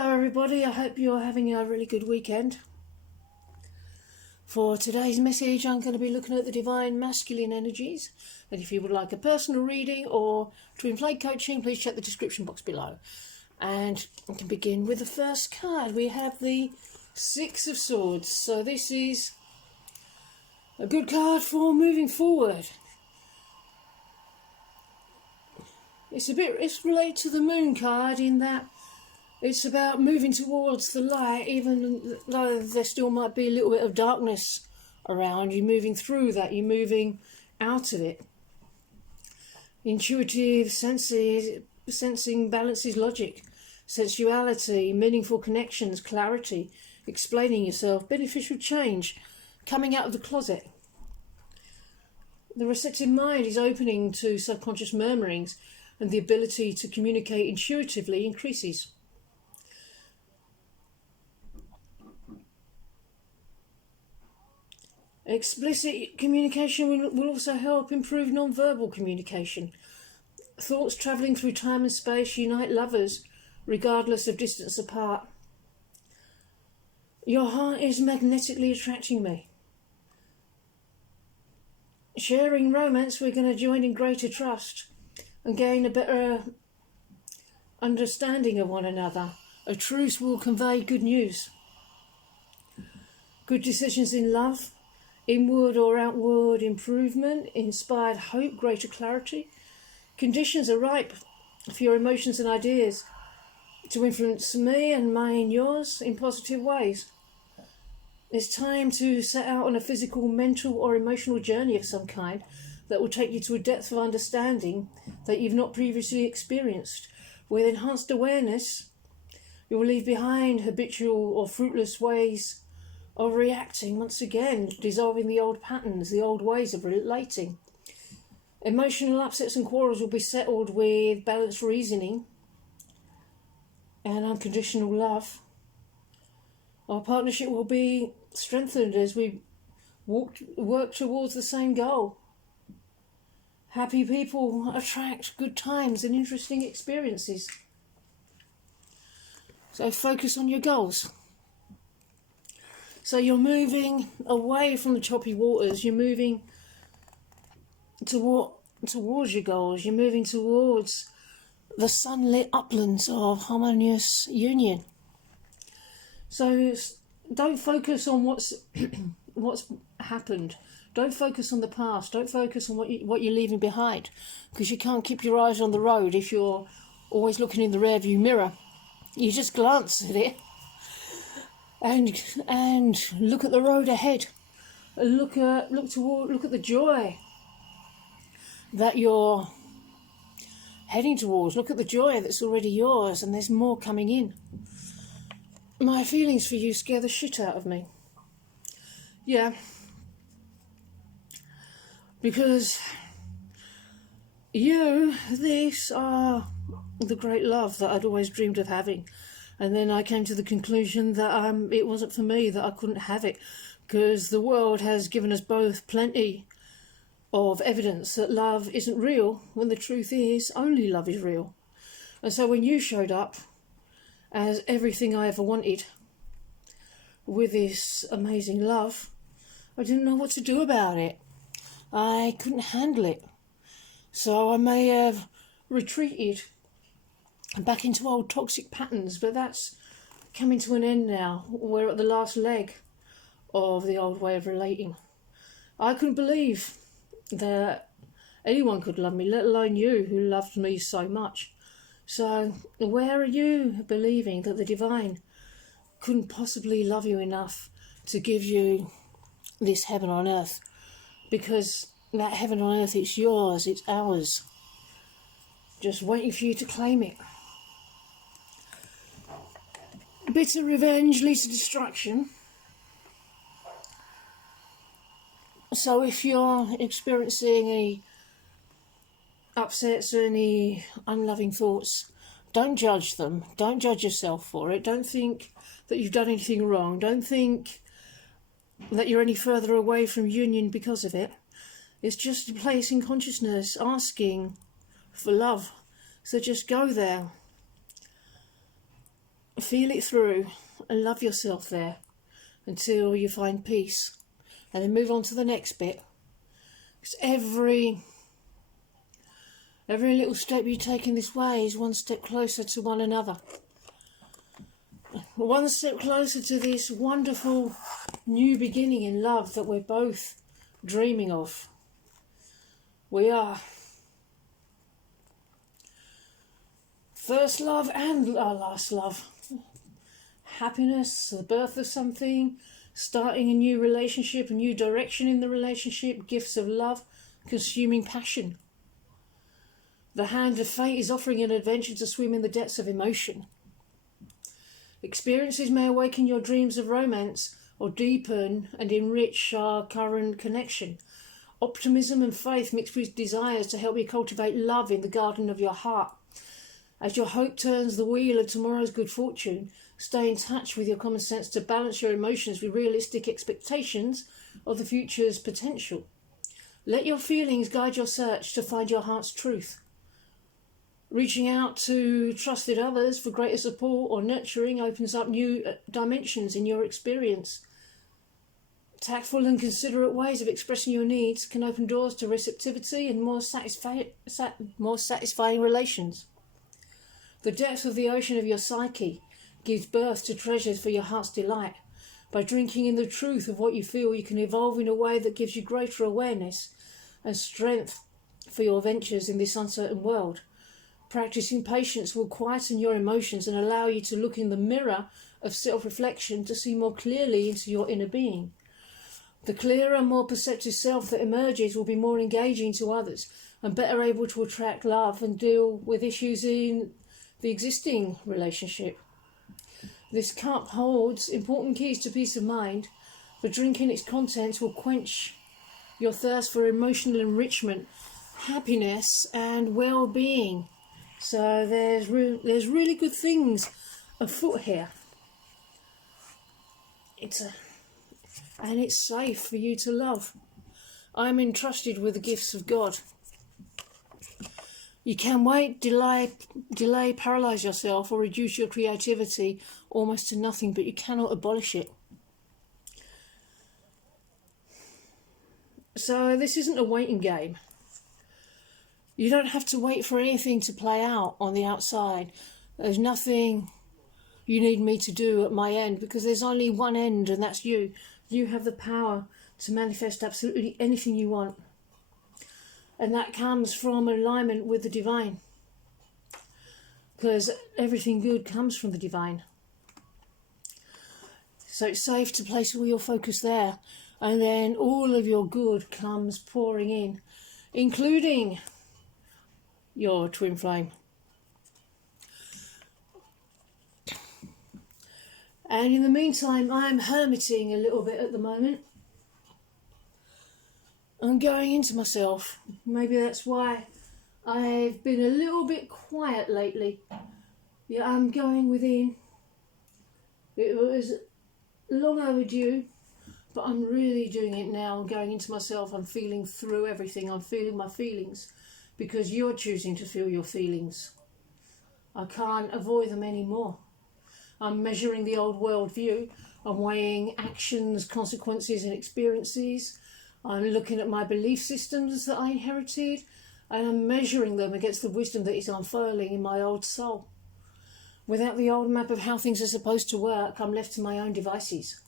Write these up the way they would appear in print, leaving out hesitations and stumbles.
Hello everybody, I hope you're having a really good weekend. For today's message I'm going to be looking at the divine masculine energies, and if you would like a personal reading or twin flame coaching, please check the description box below. And we can begin with the first card. We have the Six of Swords, so this is a good card for moving forward. It's related to the Moon card in that it's about moving towards the light, even though there still might be a little bit of darkness around. You're moving through that, you're moving out of it. Intuitive sensing balances logic, sensuality, meaningful connections, clarity, explaining yourself, beneficial change, coming out of the closet. The receptive mind is opening to subconscious murmurings, and the ability to communicate intuitively increases. Explicit communication will also help improve non-verbal communication. Thoughts travelling through time and space unite lovers, regardless of distance apart. Your heart is magnetically attracting me. Sharing romance, we're going to join in greater trust and gain a better understanding of one another. A truce will convey good news. Good decisions in love. Inward or outward improvement, inspired hope, greater clarity. Conditions are ripe for your emotions and ideas to influence me and mine yours in positive ways. It's time to set out on a physical, mental or emotional journey of some kind that will take you to a depth of understanding that you've not previously experienced. With enhanced awareness, you will leave behind habitual or fruitless ways of reacting, once again dissolving the old patterns, the old ways of relating. Emotional upsets and quarrels will be settled with balanced reasoning and unconditional love. Our partnership will be strengthened as we work towards the same goal. Happy people attract good times and interesting experiences. So focus on your goals. So you're moving away from the choppy waters, you're moving towards your goals, you're moving towards the sunlit uplands of harmonious union. So don't focus on what's happened. Don't focus on the past. Don't focus on what you're leaving behind, because you can't keep your eyes on the road if you're always looking in the rearview mirror. You just glance at it and look at the road ahead. Look at the joy that you're heading towards. Look at the joy that's already yours, and there's more coming in. My feelings for you scare the shit out of me. Yeah. Because these are the great love that I'd always dreamed of having. And then I came to the conclusion that it wasn't for me, that I couldn't have it, because the world has given us both plenty of evidence that love isn't real, when the truth is only love is real. And so when you showed up as everything I ever wanted with this amazing love, I didn't know what to do about it. I couldn't handle it. So I may have retreated back into old toxic patterns, but that's coming to an end now. We're at the last leg of the old way of relating. I couldn't believe that anyone could love me, let alone you, who loved me so much. So where are you believing that the divine couldn't possibly love you enough to give you this heaven on earth? Because that heaven on earth, it's yours, it's ours, just waiting for you to claim it. Bitter revenge leads to destruction. So if you're experiencing any upsets or any unloving thoughts, don't judge them. Don't judge yourself for it. Don't think that you've done anything wrong. Don't think that you're any further away from union because of it. It's just a place in consciousness asking for love. So just go there. feel it through and love yourself there until you find peace, and then move on to the next bit. Because every little step you take in this way is one step closer to one another. One step closer to this wonderful new beginning in love that we're both dreaming of. We are. First love and our last love. Happiness, the birth of something, starting a new relationship, a new direction in the relationship, gifts of love, consuming passion. The hand of fate is offering an adventure to swim in the depths of emotion. Experiences may awaken your dreams of romance or deepen and enrich our current connection. Optimism and faith mixed with desires to help you cultivate love in the garden of your heart. As your hope turns the wheel of tomorrow's good fortune, stay in touch with your common sense to balance your emotions with realistic expectations of the future's potential. Let your feelings guide your search to find your heart's truth. Reaching out to trusted others for greater support or nurturing opens up new dimensions in your experience. Tactful and considerate ways of expressing your needs can open doors to receptivity and more satisfying relations. The depth of the ocean of your psyche gives birth to treasures for your heart's delight. By drinking in the truth of what you feel, you can evolve in a way that gives you greater awareness and strength for your ventures in this uncertain world. Practicing patience will quieten your emotions and allow you to look in the mirror of self-reflection to see more clearly into your inner being. The clearer, more perceptive self that emerges will be more engaging to others and better able to attract love and deal with issues in the existing relationship. This cup holds important keys to peace of mind, but drinking its contents will quench your thirst for emotional enrichment, happiness and well-being. So there's really good things afoot here. And it's safe for you to love. I'm entrusted with the gifts of God. You can wait, delay, paralyse yourself or reduce your creativity almost to nothing, but you cannot abolish it. So this isn't a waiting game. You don't have to wait for anything to play out on the outside. There's nothing you need me to do at my end, because there's only one end, and that's you. You have the power to manifest absolutely anything you want. And that comes from alignment with the divine. Because everything good comes from the divine. So it's safe to place all your focus there. And then all of your good comes pouring in, including your twin flame. And in the meantime, I'm hermiting a little bit at the moment. I'm going into myself. Maybe that's why I've been a little bit quiet lately. Yeah, I'm going within. It was long overdue, but I'm really doing it now. I'm going into myself. I'm feeling through everything. I'm feeling my feelings, because you're choosing to feel your feelings. I can't avoid them anymore. I'm measuring the old world view. I'm weighing actions, consequences and experiences. I'm looking at my belief systems that I inherited, and I'm measuring them against the wisdom that is unfurling in my old soul. Without the old map of how things are supposed to work, I'm left to my own devices.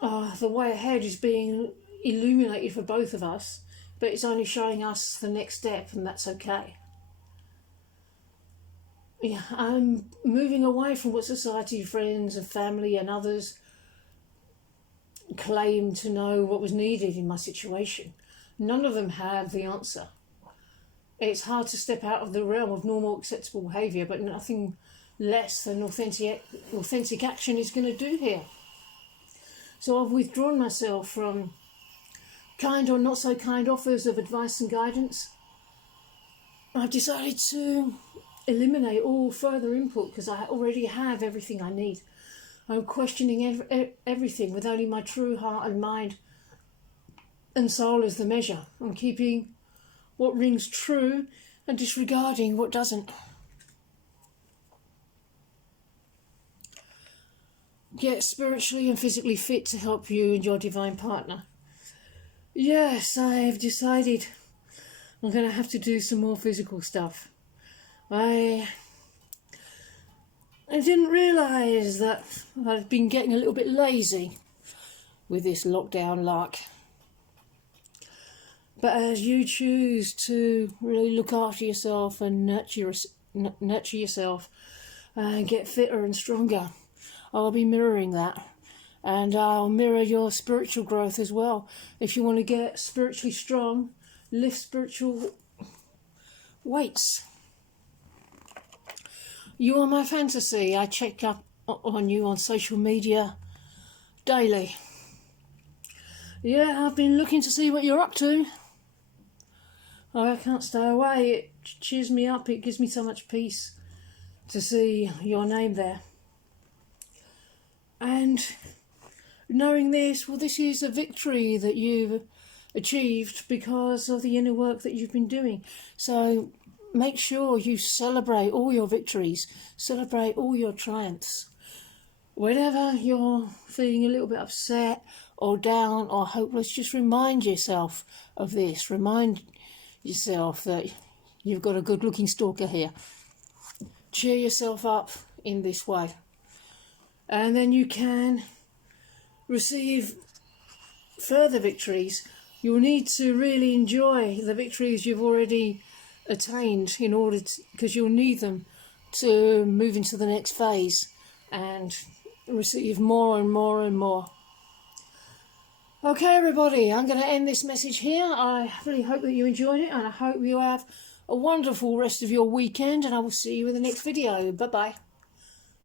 The way ahead is being illuminated for both of us, but it's only showing us the next step, and that's okay. Yeah, I'm moving away from what society, friends and family and others claim to know what was needed in my situation. None of them have the answer. It's hard to step out of the realm of normal acceptable behaviour, but nothing less than authentic action is going to do here. So I've withdrawn myself from kind or not so kind offers of advice and guidance. I've decided to eliminate all further input because I already have everything I need. I'm questioning everything with only my true heart and mind and soul as the measure. I'm keeping what rings true and disregarding what doesn't. Get spiritually and physically fit to help you and your divine partner. Yes, I've decided I'm going to have to do some more physical stuff. I didn't realise that I'd been getting a little bit lazy with this lockdown lark. But as you choose to really look after yourself and nurture yourself and get fitter and stronger, I'll be mirroring that. And I'll mirror your spiritual growth as well. If you want to get spiritually strong, lift spiritual weights. You are my fantasy. I check up on you on social media daily. Yeah, I've been looking to see what you're up to. I can't stay away. It cheers me up. It gives me so much peace to see your name there. And knowing this, well, this is a victory that you've achieved because of the inner work that you've been doing. So make sure you celebrate all your victories, celebrate all your triumphs. Whenever you're feeling a little bit upset or down or hopeless, just remind yourself of this. Remind yourself that you've got a good-looking stalker here. Cheer yourself up in this way. And then you can receive further victories. You'll need to really enjoy the victories you've already attained in order to, because you'll need them to move into the next phase and receive more and more and more. Okay, everybody, I'm going to end this message here. I really hope that you enjoyed it, and I hope you have a wonderful rest of your weekend, and I will see you in the next video. Bye-bye.